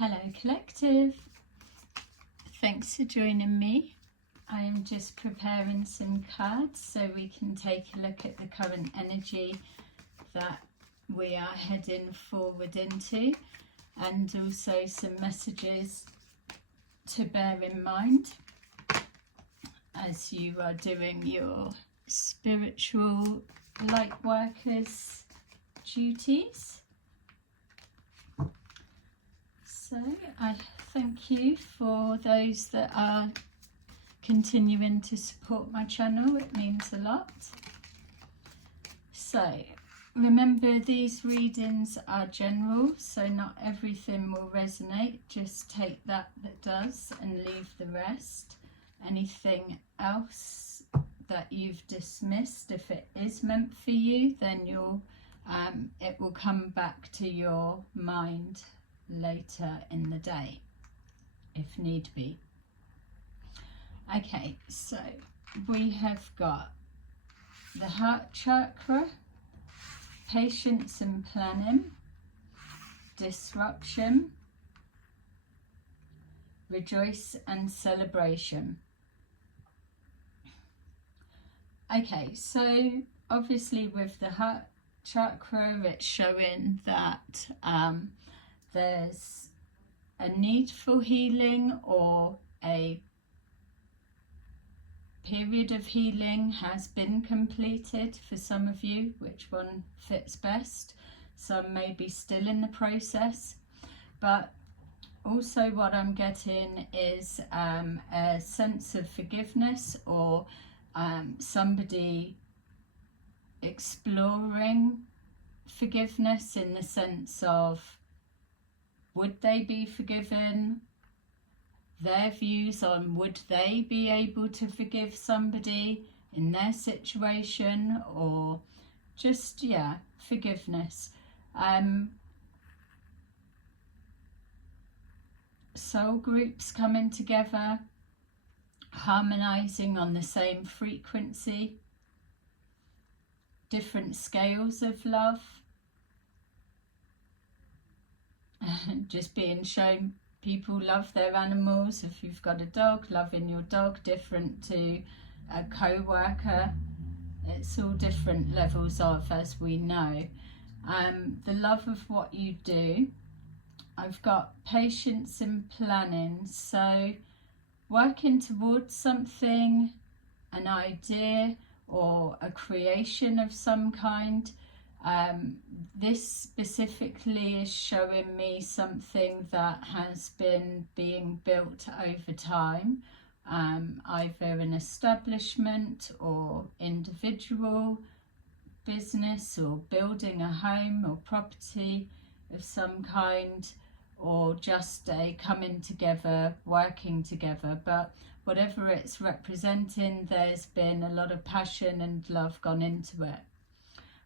Hello Collective, thanks for joining me. I am just preparing some cards so we can take a look at the current energy that we are heading forward into, and also some messages to bear in mind as you are doing your spiritual light workers duties. So I thank you for those that are continuing to support my channel. It means a lot. So remember, these readings are general, so not everything will resonate. Just take that does and leave the rest. Anything else that you've dismissed, if it is meant for you, then it will come back to your mind later in the day if need be. Okay, so we have got the heart chakra, patience and planning, disruption, rejoice and celebration. Okay, so obviously with the heart chakra, it's showing that there's a need for healing, or a period of healing has been completed for some of you. Which one fits best? Some may be still in the process, but also what I'm getting is a sense of forgiveness, or somebody exploring forgiveness in the sense of, would they be forgiven? Their views on would they be able to forgive somebody in their situation, or just, yeah, forgiveness. Soul groups coming together, harmonizing on the same frequency, different scales of love. Just being shown people love their animals. If you've got a dog, loving your dog different to a co-worker. It's all different levels of, as we know. The love of what you do. I've got patience and planning, so working towards something, an idea or a creation of some kind. This specifically is showing me something that has been being built over time, either an establishment or individual business, or building a home or property of some kind, or just a coming together, working together. But whatever it's representing, there's been a lot of passion and love gone into it.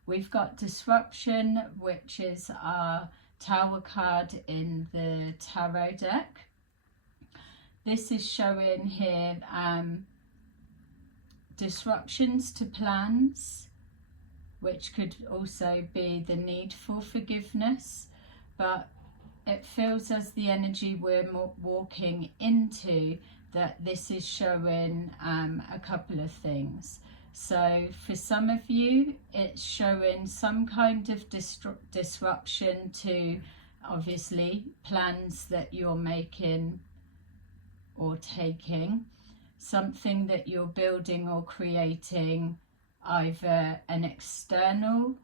We've got disruption, which is our Tower card in the tarot deck. This is showing here disruptions to plans, which could also be the need for forgiveness, but it feels as the energy we're walking into, that this is showing a couple of things. So for some of you, it's showing some kind of disruption to, obviously, plans that you're making or taking, something that you're building or creating, either an external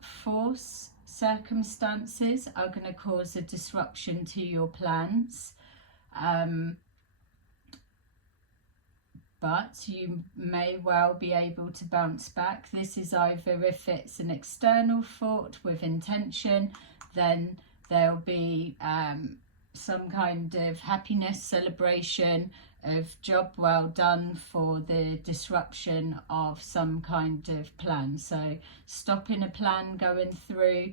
force, circumstances are going to cause a disruption to your plans. But you may well be able to bounce back. This is either, if it's an external thought with intention, then there'll be some kind of happiness, celebration of job well done for the disruption of some kind of plan. So stopping a plan going through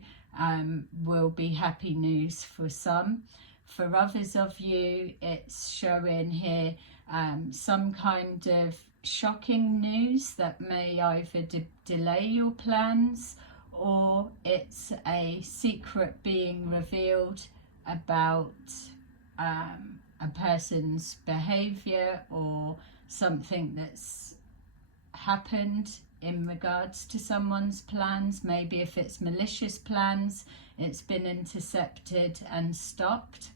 will be happy news for some. For others of you, it's showing here some kind of shocking news that may either delay your plans, or it's a secret being revealed about a person's behaviour or something that's happened in regards to someone's plans. Maybe if it's malicious plans, it's been intercepted and stopped,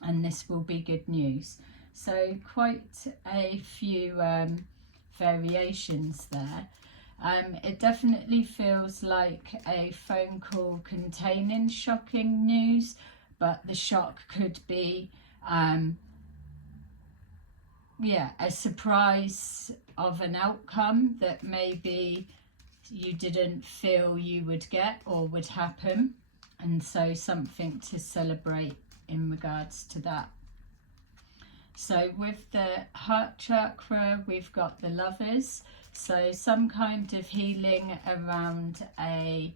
and this will be good news. So quite a few variations there. It definitely feels like a phone call containing shocking news, but the shock could be a surprise of an outcome that maybe you didn't feel you would get or would happen, and so something to celebrate in regards to that. So with the heart chakra, we've got the Lovers, so some kind of healing around a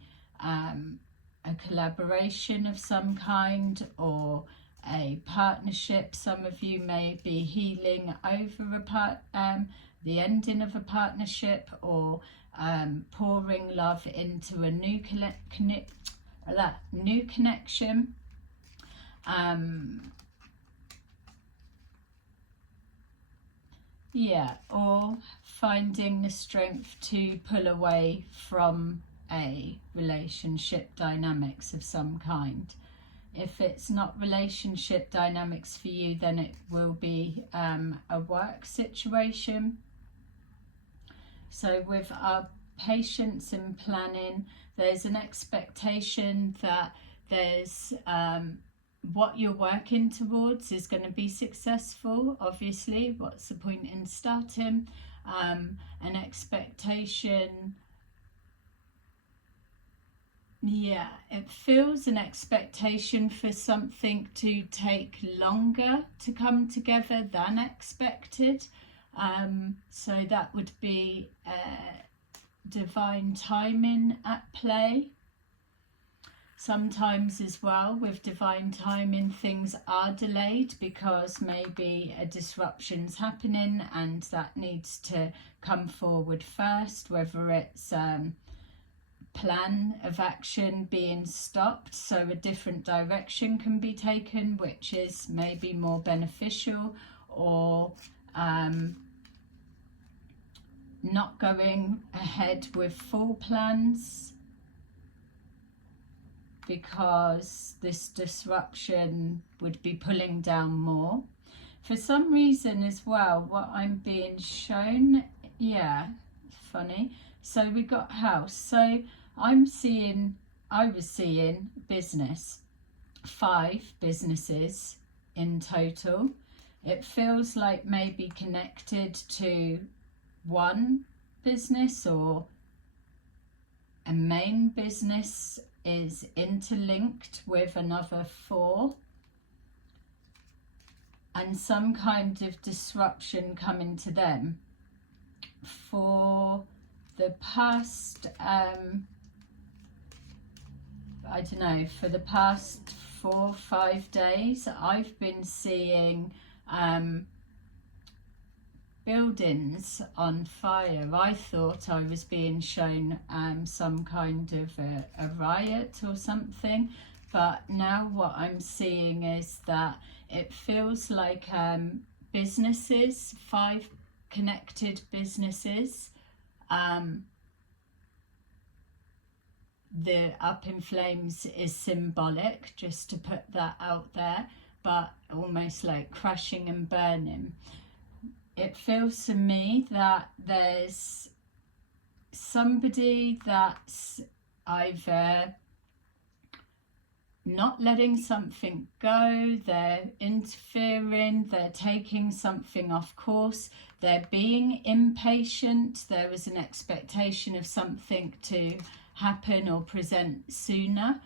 collaboration of some kind, or a partnership. Some of you may be healing over the ending of a partnership, or pouring love into a new connection. Or finding the strength to pull away from a relationship dynamics of some kind. If it's not relationship dynamics for you, then it will be a work situation. So with our patience and planning, there's an expectation that there's what you're working towards is going to be successful. Obviously, what's the point in starting? An expectation. It feels an expectation for something to take longer to come together than expected. So that would be divine timing at play. Sometimes as well with divine timing, things are delayed because maybe a disruption's happening and that needs to come forward first, whether it's plan of action being stopped so a different direction can be taken, which is maybe more beneficial, or not going ahead with full plans because this disruption would be pulling down more. For some reason as well, what I'm being shown, funny. So we got house. So I was seeing business, 5 businesses in total. It feels like maybe connected to one business, or a main business is interlinked with another 4, and some kind of disruption coming to them. For the past for the past 4 or 5 days, I've been seeing buildings on fire. I thought I was being shown some kind of a riot or something, but now what I'm seeing is that it feels like businesses, 5 connected businesses. The up in flames is symbolic, just to put that out there, but almost like crashing and burning. It feels to me that there's somebody that's either not letting something go, they're interfering, they're taking something off course, they're being impatient. There was an expectation of something to happen or present sooner,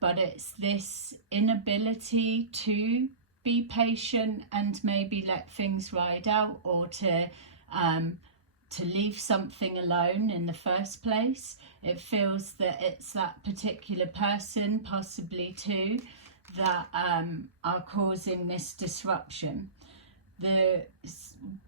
but it's this inability to be patient and maybe let things ride out, or to leave something alone in the first place. It feels that it's that particular person, possibly 2, that are causing this disruption.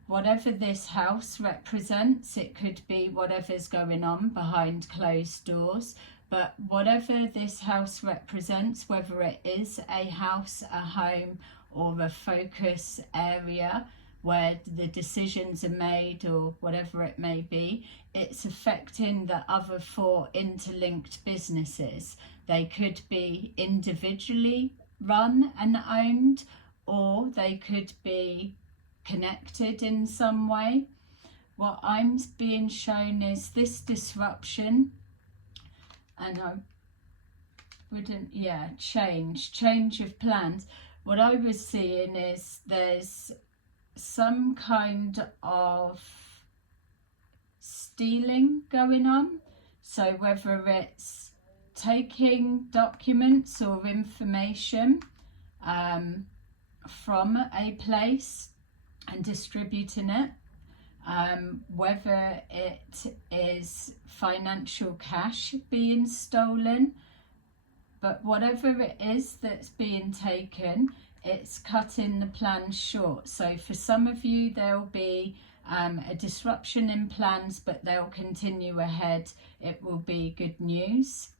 Whatever this house represents, it could be whatever's going on behind closed doors, But whatever this house represents, whether it is a house, a home, or a focus area where the decisions are made or whatever it may be, it's affecting the other 4 interlinked businesses. They could be individually run and owned, or they could be connected in some way. What I'm being shown is this disruption, and I wouldn't, change of plans. What I was seeing is there's some kind of stealing going on. So whether it's taking documents or information from a place and distributing it, whether it is financial cash being stolen, but whatever it is that's being taken, it's cutting the plans short. So for some of you, there'll be a disruption in plans, but they'll continue ahead. It will be good news,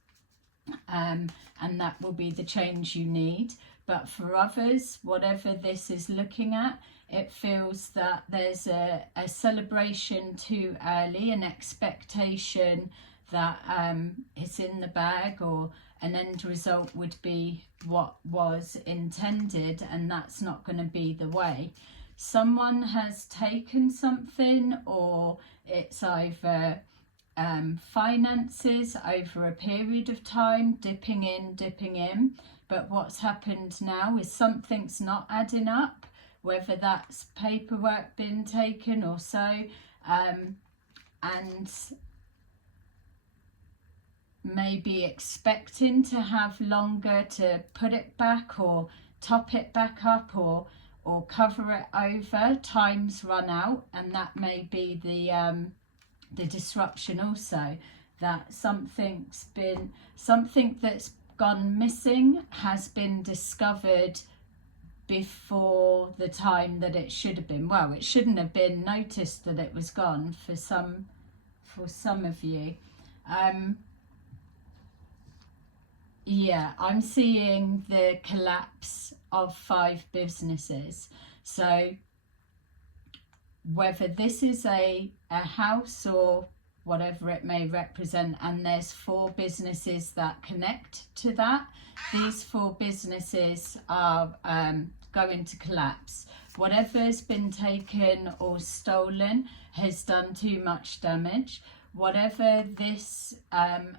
and that will be the change you need. But for others, whatever this is looking at, it feels that there's a celebration too early, an expectation that it's in the bag, or an end result would be what was intended, and that's not going to be the way. Someone has taken something, or it's either finances over a period of time, dipping in. But what's happened now is something's not adding up, whether that's paperwork being taken or so, and maybe expecting to have longer to put it back or top it back up or cover it over. Time's run out, and that may be the disruption also, that something that's gone missing has been discovered before the time that it should have been. Well, it shouldn't have been noticed that it was gone for some of you. I'm seeing the collapse of 5 businesses. So whether this is a house or whatever it may represent, and there's 4 businesses that connect to that, these 4 businesses are going to collapse. Whatever's been taken or stolen has done too much damage. Whatever this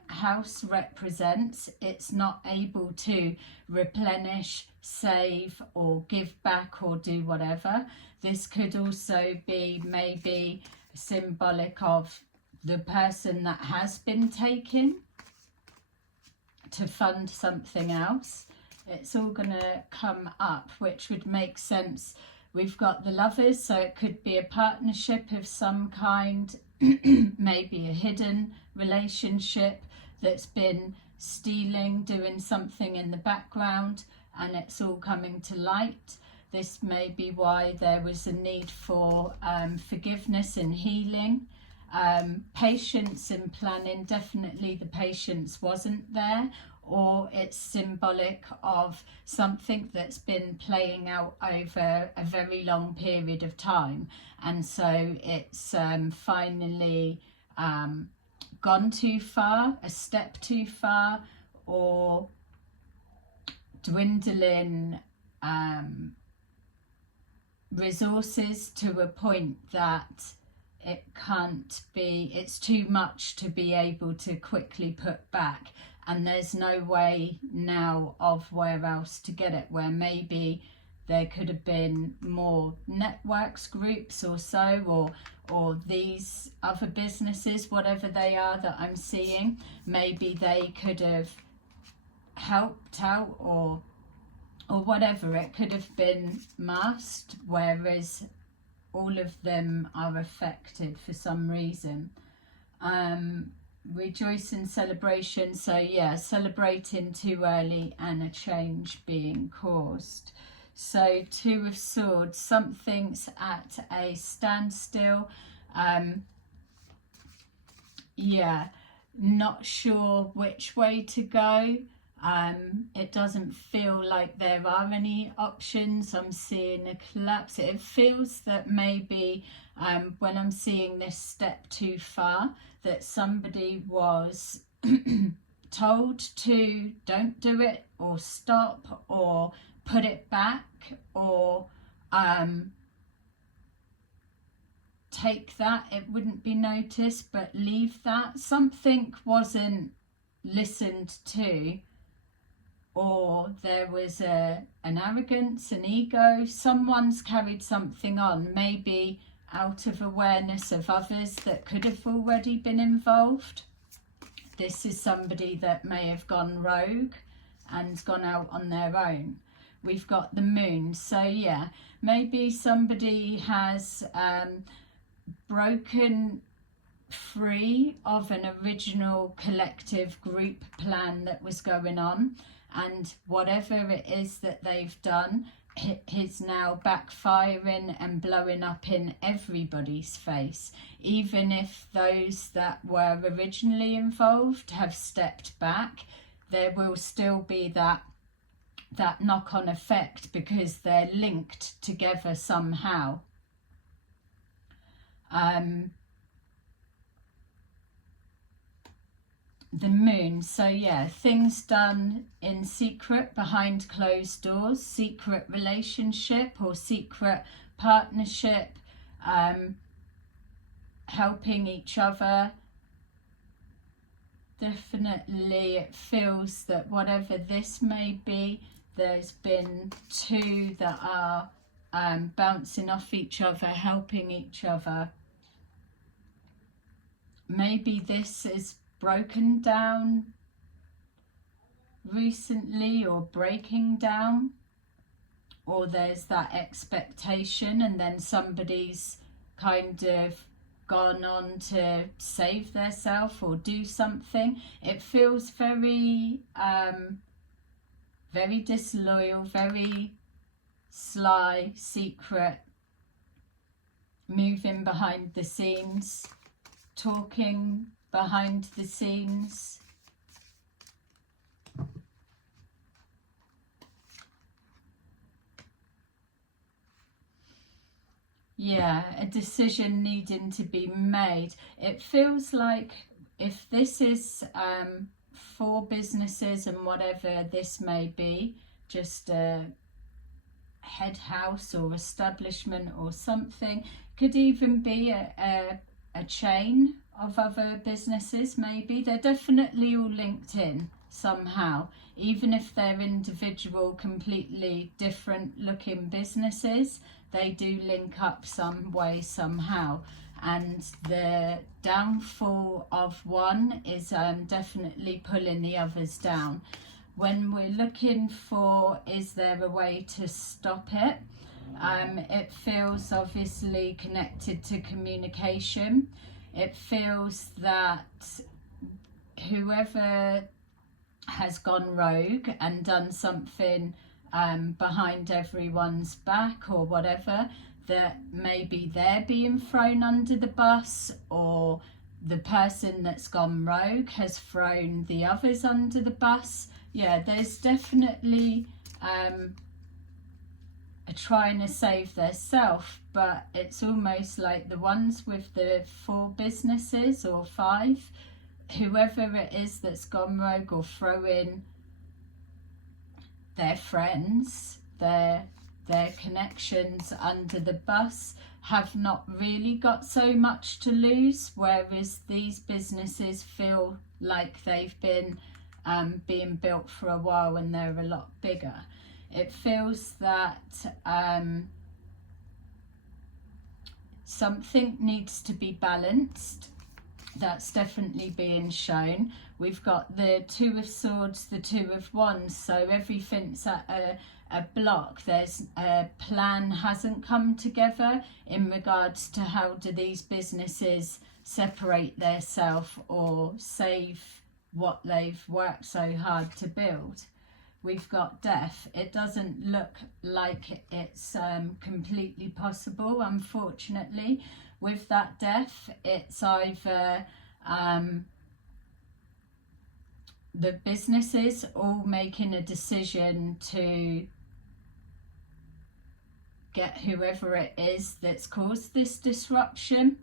house represents, it's not able to replenish, save, or give back, or do whatever. This could also be maybe symbolic of the person that has been taken to fund something else. It's all going to come up, which would make sense. We've got the Lovers, so it could be a partnership of some kind, maybe a hidden relationship that's been stealing, doing something in the background, and it's all coming to light. This may be why there was a need for forgiveness and healing. Patience and planning, definitely the patience wasn't there, or it's symbolic of something that's been playing out over a very long period of time, and so it's finally gone too far, a step too far, or dwindling resources to a point that it can't be, it's too much to be able to quickly put back, and there's no way now of where else to get it, where maybe there could have been more networks, groups or so, or these other businesses, whatever they are that I'm seeing, maybe they could have helped out or whatever. It could have been masked, whereas all of them are affected for some reason. Rejoice in celebration. So yeah, celebrating too early and a change being caused. So 2 of Swords, something's at a standstill. not sure which way to go. It doesn't feel like there are any options. I'm seeing a collapse. It feels that maybe when I'm seeing this step too far, that somebody was told to don't do it, or stop, or put it back, or take that, it wouldn't be noticed, but leave that. Something wasn't listened to, or there was an arrogance, an ego. Someone's carried something on, maybe out of awareness of others that could have already been involved. This is somebody that may have gone rogue and gone out on their own. We've got the moon. So yeah, maybe somebody has broken free of an original collective group plan that was going on, and whatever it is that they've done is now backfiring and blowing up in everybody's face. Even if those that were originally involved have stepped back, there will still be that knock-on effect, because they're linked together somehow. The moon. So yeah, things done in secret, behind closed doors, secret relationship or secret partnership, helping each other. Definitely it feels that whatever this may be, there's been two that are bouncing off each other, helping each other. Maybe this is broken down recently, or breaking down, or there's that expectation and then somebody's kind of gone on to save themselves or do something. It feels very very disloyal, very sly, secret, moving behind the scenes, talking behind the scenes. Yeah, a decision needing to be made. It feels like if this is for businesses and whatever this may be, just a head house or establishment or something, could even be a chain of other businesses. Maybe they're definitely all linked in somehow, even if they're individual, completely different looking businesses. They do link up some way, somehow, and the downfall of one is definitely pulling the others down. When we're looking for, is there a way to stop it? It feels obviously connected to communication. It feels that whoever has gone rogue and done something behind everyone's back or whatever, that maybe they're being thrown under the bus, or the person that's gone rogue has thrown the others under the bus. Yeah, there's definitely trying to save their self, but it's almost like the ones with the 4 businesses or 5, whoever it is that's gone rogue or throwing their friends, their connections under the bus, have not really got so much to lose, whereas these businesses feel like they've been being built for a while and they're a lot bigger. It feels that something needs to be balanced. That's definitely being shown. We've got the 2 of Swords, the 2 of Wands, so everything's at a block. There's a plan hasn't come together in regards to how do these businesses separate themselves or save what they've worked so hard to build. We've got death. It doesn't look like it's completely possible, unfortunately. With that death, it's either the businesses all making a decision to get whoever it is that's caused this disruption.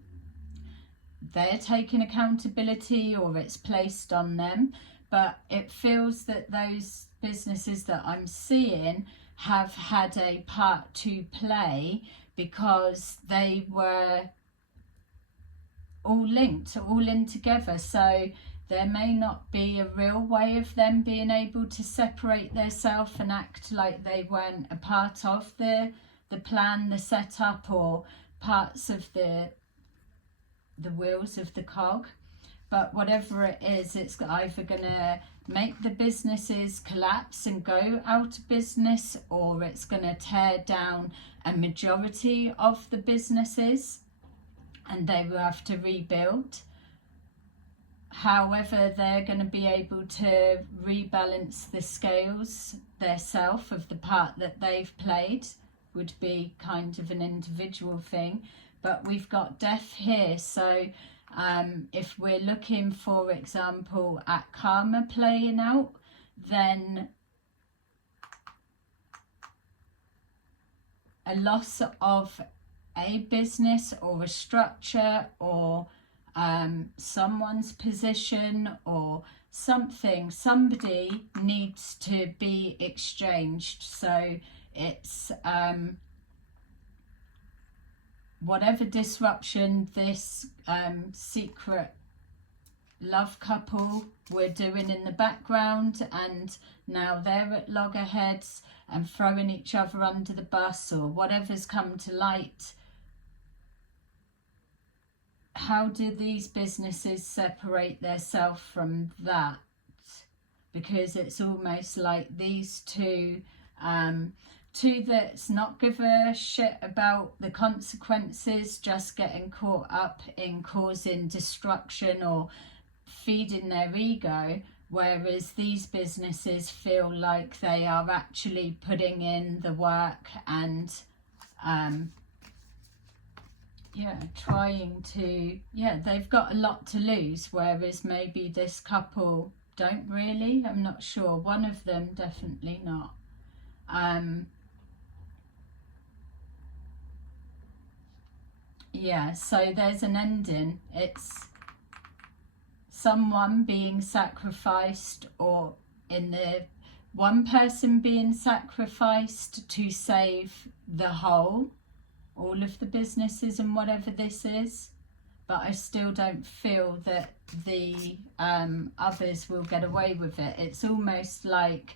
They're taking accountability, or it's placed on them. But it feels that those businesses that I'm seeing have had a part to play, because they were all linked, all in together. So there may not be a real way of them being able to separate themselves and act like they weren't a part of the plan, the setup, or parts of the wheels of the cog. But whatever it is, it's either going to make the businesses collapse and go out of business, or it's going to tear down a majority of the businesses and they will have to rebuild. However, they're going to be able to rebalance the scales themselves of the part that they've played, would be kind of an individual thing. But we've got death here, so if we're looking, for example, at karma playing out, then a loss of a business or a structure, or someone's position or something, somebody needs to be exchanged. So it's whatever disruption this secret love couple were doing in the background, and now they're at loggerheads and throwing each other under the bus, or whatever's come to light. How do these businesses separate themselves from that? Because it's almost like these two that's not give a shit about the consequences, just getting caught up in causing destruction or feeding their ego, whereas these businesses feel like they are actually putting in the work and trying to, they've got a lot to lose, whereas maybe this couple don't really. I'm not sure. One of them definitely not. So there's an ending. It's someone being sacrificed, or in the one person being sacrificed to save the whole, all of the businesses and whatever this is. But I still don't feel that the others will get away with it. It's almost like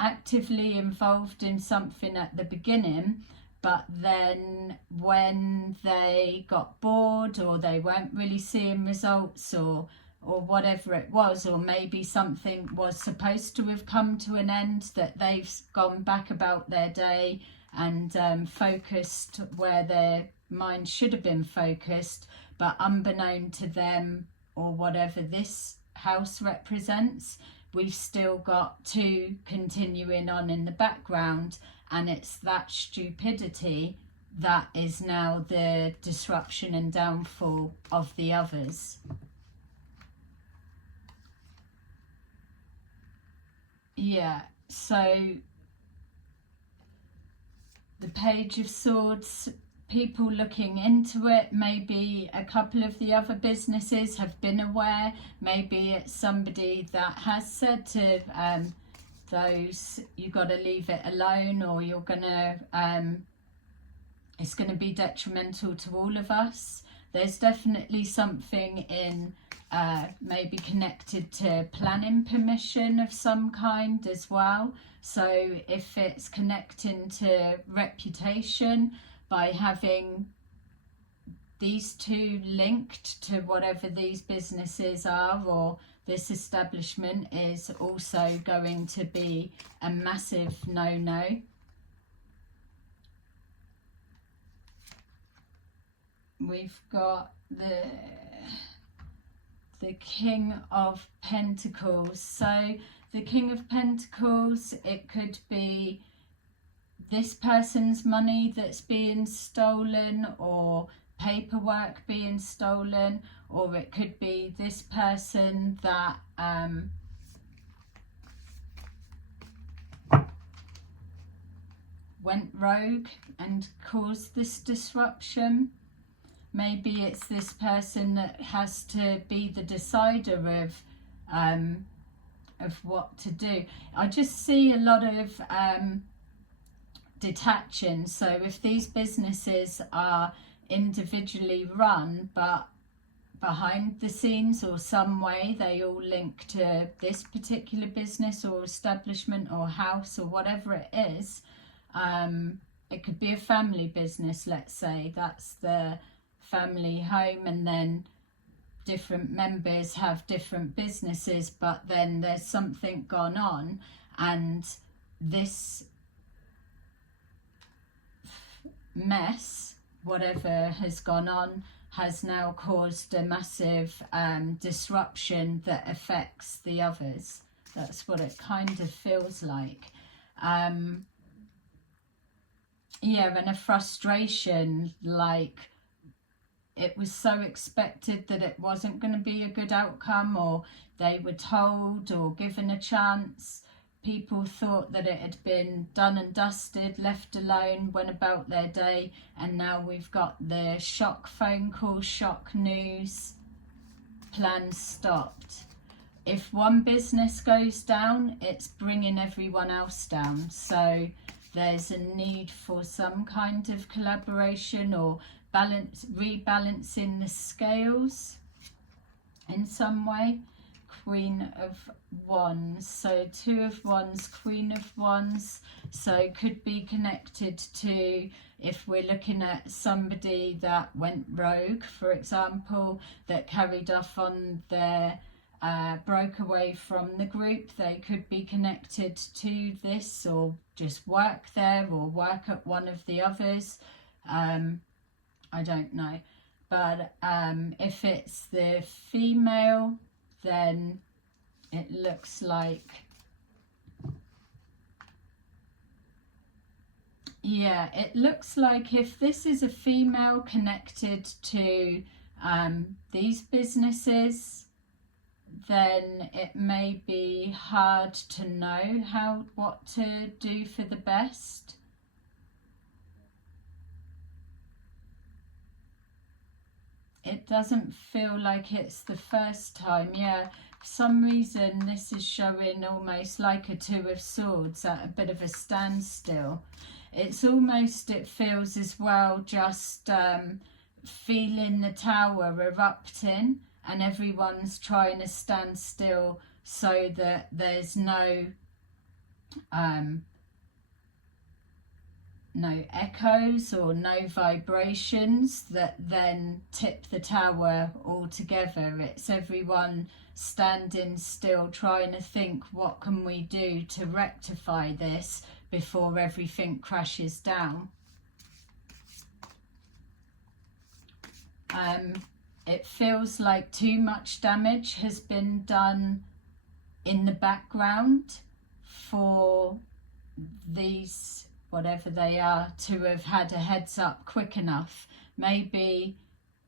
actively involved in something at the beginning, but then when they got bored, or they weren't really seeing results, or whatever it was, or maybe something was supposed to have come to an end, that they've gone back about their day and focused where their mind should have been focused, but unbeknown to them, or whatever this house represents, we've still got two continuing on in the background, and it's that stupidity that is now the disruption and downfall of the others. So the Page of Swords, people looking into it, maybe a couple of the other businesses have been aware, maybe it's somebody that has said to those, you got to leave it alone, or you're gonna it's going to be detrimental to all of us. There's definitely something in maybe connected to planning permission of some kind as well. So if it's connecting to reputation, by having these two linked to whatever these businesses are, or this establishment, is also going to be a massive no-no. We've got the King of Pentacles. So the King of Pentacles, it could be this person's money that's being stolen, or paperwork being stolen, or it could be this person that went rogue and caused this disruption. Maybe it's this person that has to be the decider of what to do. I just see a lot of detaching. So if these businesses are individually run, but behind the scenes or some way they all link to this particular business or establishment or house or whatever it is, it could be a family business, let's say. That's the family home, and then different members have different businesses, but then there's something gone on, and this mess, whatever has gone on, has now caused a massive disruption that affects the others. That's what it kind of feels like. Yeah, and a frustration, like it was so expected that it wasn't going to be a good outcome, or they were told or given a chance. People thought that it had been done and dusted, left alone, went about their day, and now we've got the shock phone call, shock news, plans stopped. If one business goes down, it's bringing everyone else down. So there's a need for some kind of collaboration or rebalancing the scales in some way. Queen of Wands, so Two of Wands, Queen of Wands, so could be connected to, if we're looking at somebody that went rogue, for example, that carried off on their broke away from the group, they could be connected to this, or just work there, or work at one of the others. I don't know, but if it's the female, then it looks like, yeah, it looks like if this is a female connected to these businesses, then it may be hard to know what to do for the best. It doesn't feel like it's the first time. Yeah, for some reason this is showing almost like a Two of Swords at a bit of a standstill. It's almost, it feels as well, just feeling the tower erupting, and everyone's trying to stand still so that there's no echoes or no vibrations that then tip the tower altogether. It's everyone standing still, trying to think, what can we do to rectify this before everything crashes down. It feels like too much damage has been done in the background for these, whatever they are, to have had a heads up quick enough. Maybe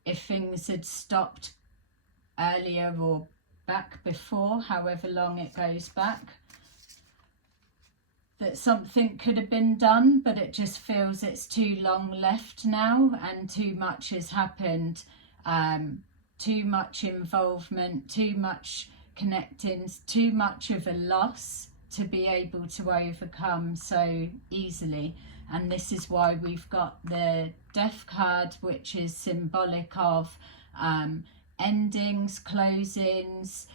if things had stopped earlier or back before, however long it goes back, that something could have been done, but it just feels it's too long left now, and too much has happened, too much involvement, too much connecting, too much of a loss to be able to overcome so easily. And this is why we've got the Death card, which is symbolic of endings, closings,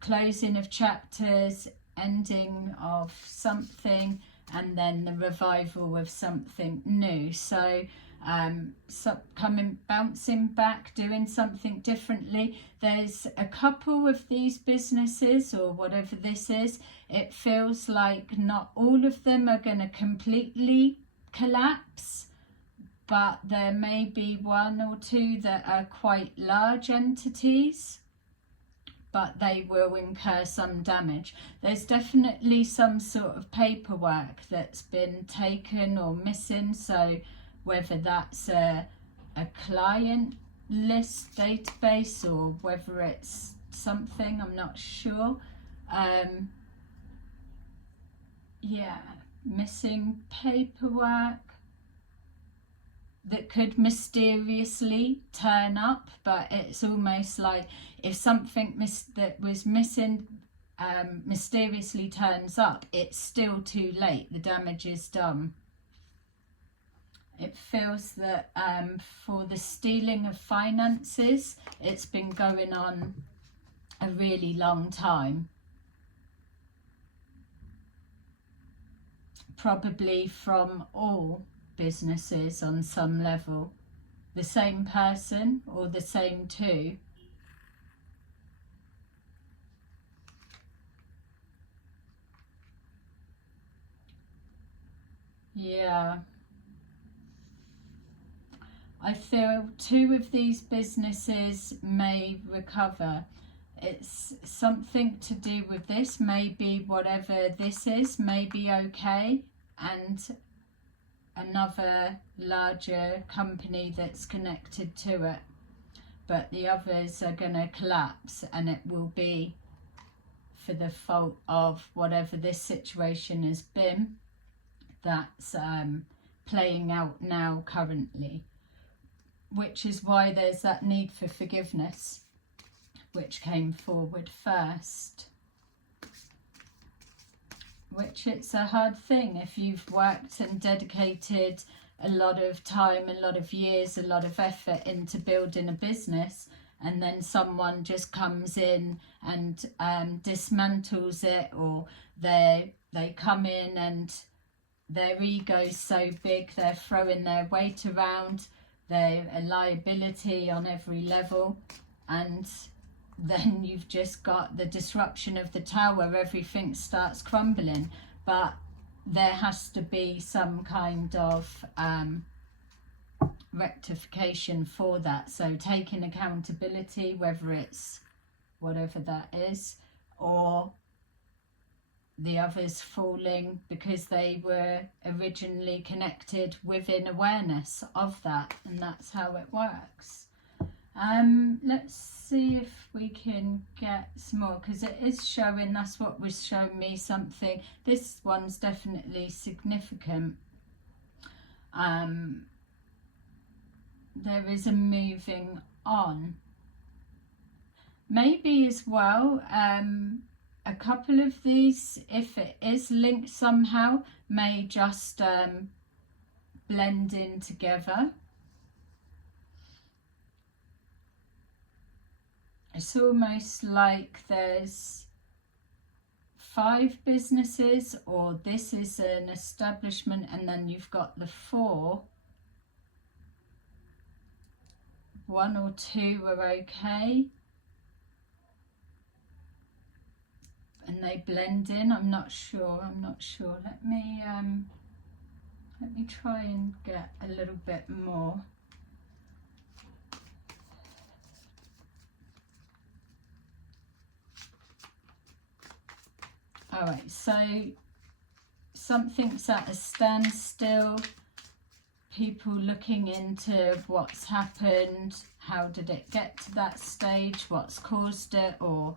closing of chapters, ending of something, and then the revival of something new. So bouncing back, doing something differently. There's a couple of these businesses, or whatever this is, it feels like not all of them are going to completely collapse, but there may be one or two that are quite large entities, but they will incur some damage. There's definitely some sort of paperwork that's been taken or missing, so whether that's a client list database or whether it's something, I'm not sure. Yeah, missing paperwork that could mysteriously turn up, but it's almost like if something that was missing mysteriously turns up, it's still too late, the damage is done. It feels that for the stealing of finances, it's been going on a really long time. Probably from all businesses on some level. The same person or the same two. Yeah. I feel two of these businesses may recover. It's something to do with this. Maybe whatever this is may be okay, and another larger company that's connected to it. But the others are going to collapse, and it will be for the fault of whatever this situation has been that's playing out now currently. Which is why there's that need for forgiveness, which came forward first. Which it's a hard thing if you've worked and dedicated a lot of time, a lot of years, a lot of effort into building a business, and then someone just comes in and dismantles it, or they come in and their ego's so big they're throwing their weight around. They're a liability on every level, and then you've just got the disruption of the tower. Everything starts crumbling, but there has to be some kind of rectification for that. So taking accountability, whether it's whatever that is, or the others falling because they were originally connected within awareness of that, and that's how it works. Let's see if we can get some more, because it is showing, that's what was showing me something. This one's definitely significant. There is a moving on. Maybe as well, a couple of these, if it is linked somehow, may just blend in together. It's almost like there's 5 businesses, or this is an establishment, and then you've got the 4. 1 or 2 are okay, and they blend in. I'm not sure. Let me try and get a little bit more. All right, so something's at a standstill. People looking into what's happened, how did it get to that stage, what's caused it, or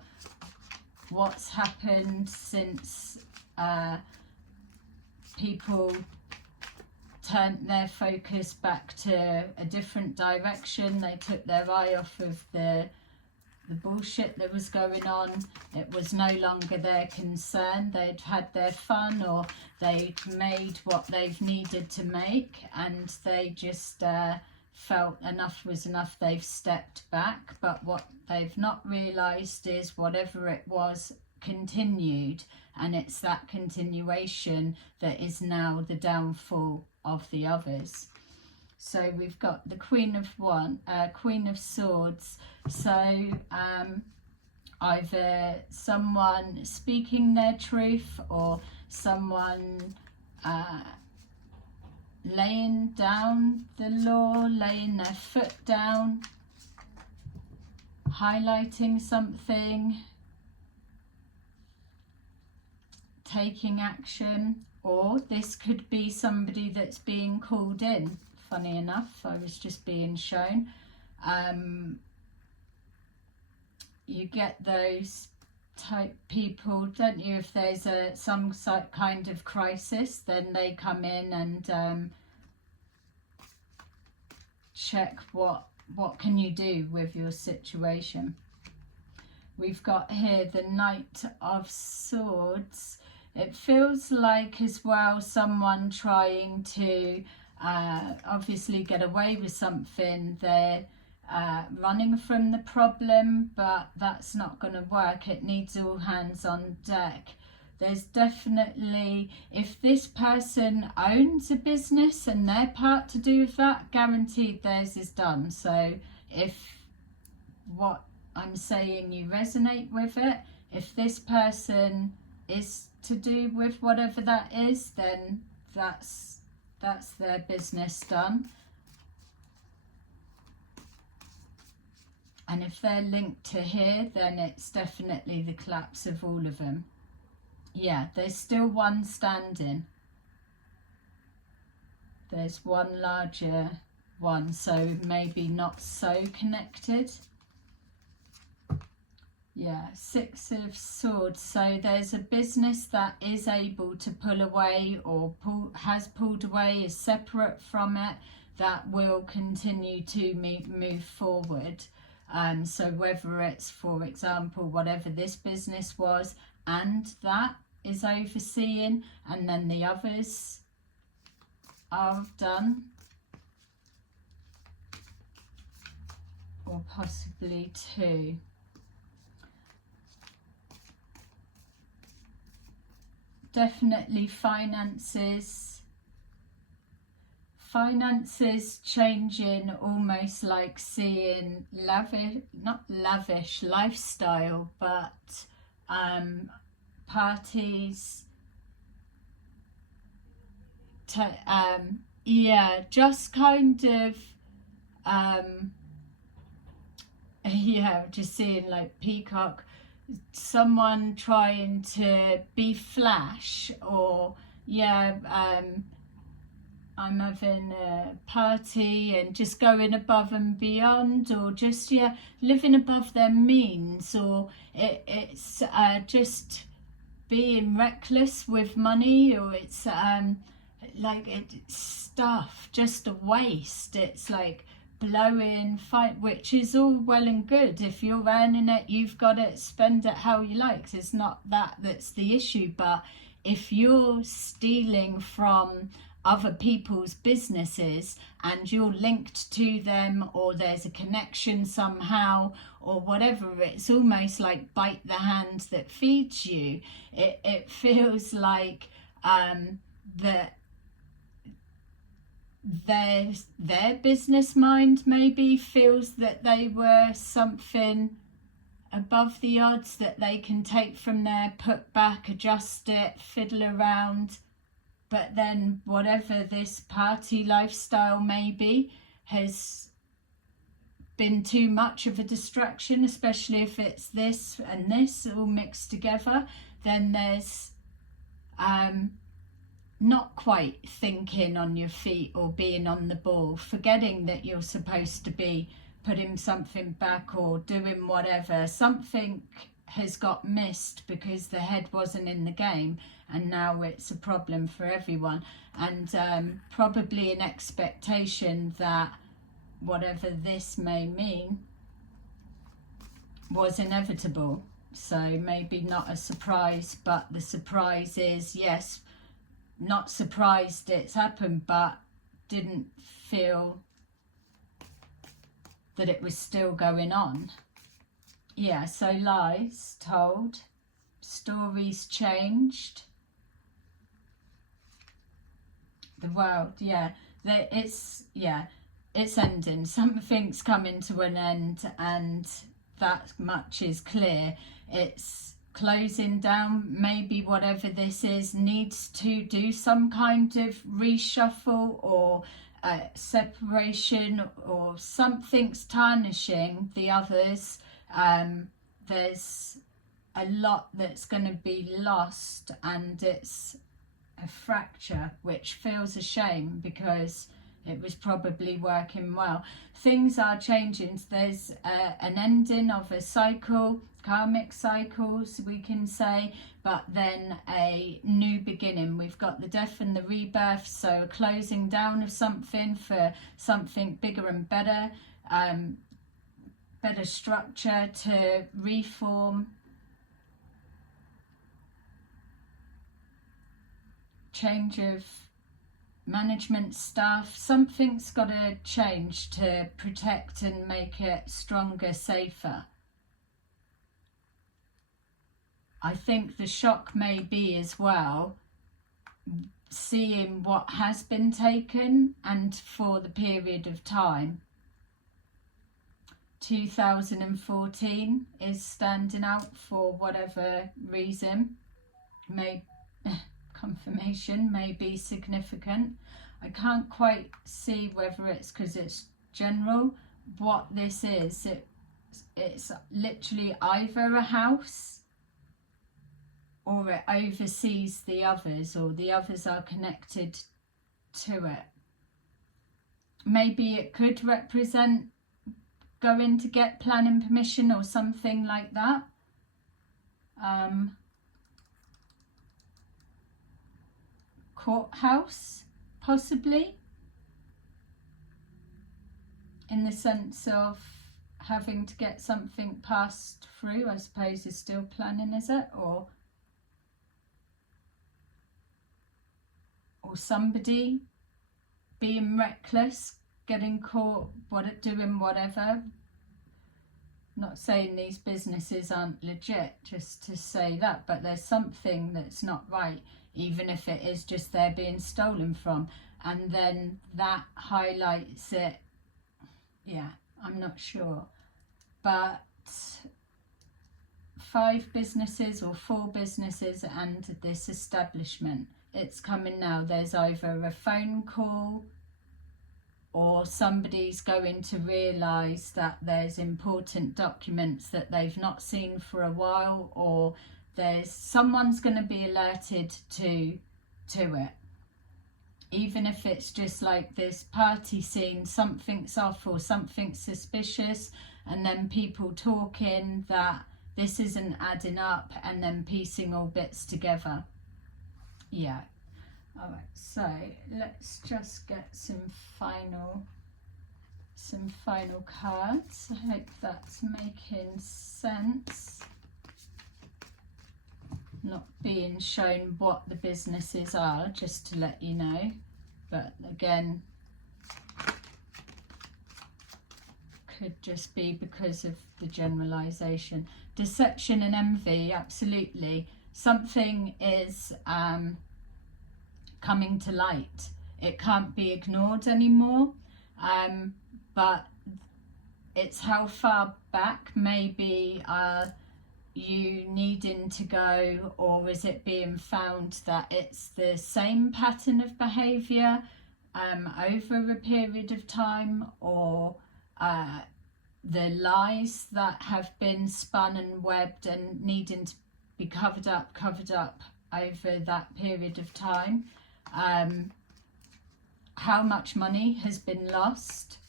what's happened since people turned their focus back to a different direction. They took their eye off of the bullshit that was going on. It was no longer their concern. They'd had their fun, or they'd made what they've needed to make, and they just felt enough was enough. They've stepped back, but what they've not realised is whatever it was continued, and it's that continuation that is now the downfall of the others. So we've got the Queen of Swords. So either someone speaking their truth, or someone laying down the law, laying their foot down, highlighting something, taking action. Or this could be somebody that's being called in. funny enough. I was just being shown. You get those type people, don't you? If there's some kind of crisis, then they come in and check what can you do with your situation. We've got here the Knight of Swords. It feels like as well someone trying to obviously get away with something. They're running from the problem, but that's not going to work. It needs all hands on deck. There's definitely, if this person owns a business and their part to do with that, guaranteed theirs is done. So if what I'm saying you resonate with it, if this person is to do with whatever that is, then that's their business done. And if they're linked to here, then it's definitely the collapse of all of them. Yeah, there's still one standing. There's one larger one, so maybe not so connected. Yeah, Six of Swords. So there's a business that is able to pull away or has pulled away, is separate from it, that will continue to move forward. So whether it's, for example, whatever this business was, and that is overseeing, and then the others are done, or possibly two. Definitely finances changing, almost like seeing not lavish lifestyle, but parties, yeah, just kind of yeah, just seeing like peacock, someone trying to be flash, or yeah, I'm having a party and just going above and beyond, or just, yeah, living above their means, or it's just being reckless with money, or it's like it's stuff, just a waste. It's like blowing, which is all well and good. If you're earning it, you've got it, spend it how you like. It's not that's the issue. But if you're stealing from other people's businesses and you're linked to them, or there's a connection somehow, or whatever, it's almost like bite the hand that feeds you. It feels like that their business mind maybe feels that they were something above the odds, that they can take from there, put back, adjust it, fiddle around. But then whatever this party lifestyle maybe has been too much of a distraction, especially if it's this and this all mixed together. Then there's not quite thinking on your feet or being on the ball, forgetting that you're supposed to be putting something back or doing whatever. Something has got missed because the head wasn't in the game, and now it's a problem for everyone. And probably an expectation that whatever this may mean was inevitable. So maybe not a surprise, but the surprise is, yes, not surprised it's happened, but didn't feel that it was still going on. Yeah, so lies told, stories changed. The world, yeah, it's ending. Something's coming to an end, and that much is clear. It's closing down. Maybe whatever this is needs to do some kind of reshuffle or separation, or something's tarnishing the others. There's a lot that's going to be lost, and it's a fracture, which feels a shame, because it was probably working well. Things are changing. There's an ending of a cycle, karmic cycles we can say, but then a new beginning. We've got the death and the rebirth, so a closing down of something for something bigger and better, better structure to reform, change of management staff. Something's got to change to protect and make it stronger, safer. I think the shock may be as well seeing what has been taken and for the period of time. 2014 is standing out for whatever reason. Confirmation may be significant. I can't quite see whether it's because it's general. What this is, it's literally either a house or it oversees the others, or the others are connected to it. Maybe it could represent going to get planning permission or something like that. Courthouse, possibly, in the sense of having to get something passed through. I suppose is still planning, is it? Or somebody being reckless, getting caught, doing whatever. Not saying these businesses aren't legit, just to say that, but there's something that's not right, even if it is just they're being stolen from, and then that highlights it. Yeah, I'm not sure, but 5 businesses or 4 businesses and this establishment, it's coming now. There's either a phone call or somebody's going to realise that there's important documents that they've not seen for a while, or someone's going to be alerted to it. Even if it's just like this party scene, something's off or something's suspicious, and then people talking that this isn't adding up, and then piecing all bits together. Yeah. All right, so let's just get some final cards. I hope that's making sense. Not being shown what the businesses are, just to let you know, but again, could just be because of the generalization. Deception and envy, absolutely. Something is coming to light. It can't be ignored anymore, but it's how far back maybe you needing to go, or is it being found that it's the same pattern of behaviour over a period of time, or the lies that have been spun and webbed and needing to be covered up over that period of time. How much money has been lost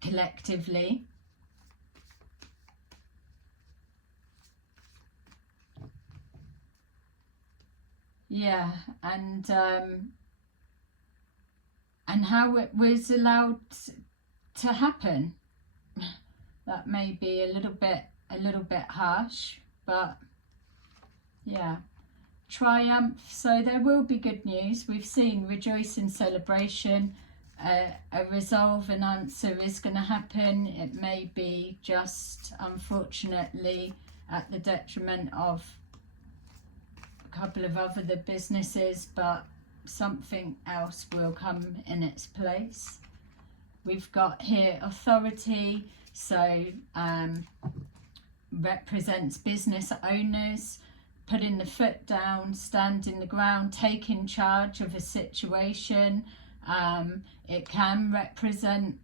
collectively. Yeah, and how it was allowed to happen. That may be a little bit harsh, but yeah. Triumph, so there will be good news. We've seen rejoice and celebration. A resolve, an answer is going to happen. It may be just, unfortunately, at the detriment of a couple of other businesses, but something else will come in its place. We've got here authority, so represents business owners, putting the foot down, standing the ground, taking charge of a situation. It can represent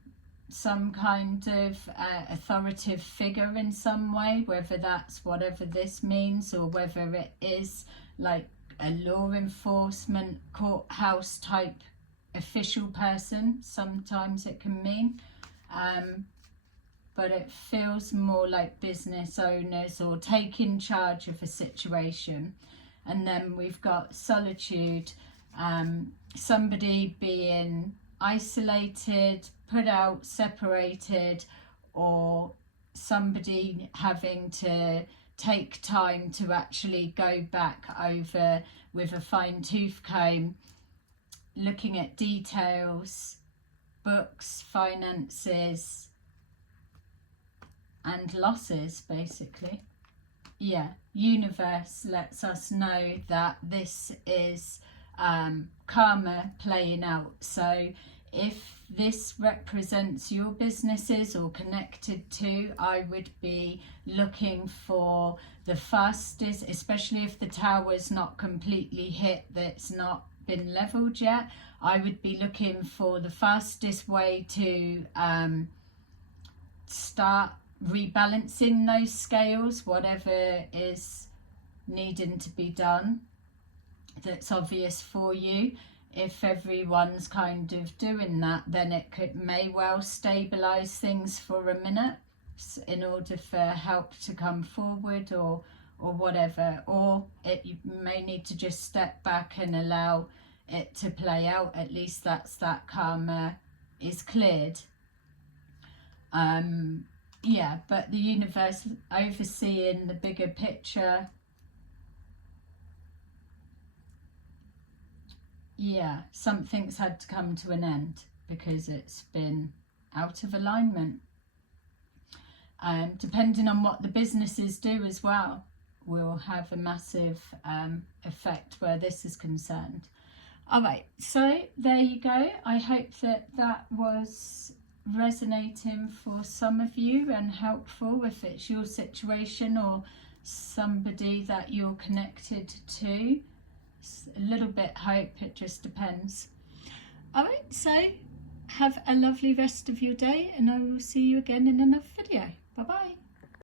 some kind of authoritative figure in some way, whether that's whatever this means, or whether it is like a law enforcement courthouse type official person, sometimes it can mean. But it feels more like business owners or taking charge of a situation. And then we've got solitude, somebody being isolated, put out, separated, or somebody having to take time to actually go back over with a fine-tooth comb, looking at details, books, finances, and losses, basically. Yeah, universe lets us know that this is karma playing out. So if this represents your businesses or connected to, I would be looking for the fastest, especially if the tower's not completely hit, that's not been leveled yet. I would be looking for the fastest way to start rebalancing those scales, whatever is needing to be done that's obvious for you. If everyone's kind of doing that, then it may well stabilize things for a minute in order for help to come forward, or whatever, or you may need to just step back and allow it to play out. At least that karma is cleared. Yeah, but the universe overseeing the bigger picture. Yeah, something's had to come to an end because it's been out of alignment. Depending on what the businesses do as well, will have a massive effect where this is concerned. All right, so there you go. I hope that was resonating for some of you and helpful if it's your situation or somebody that you're connected to. It's a little bit hope, it just depends. All right, so have a lovely rest of your day, and I will see you again in another video. Bye bye.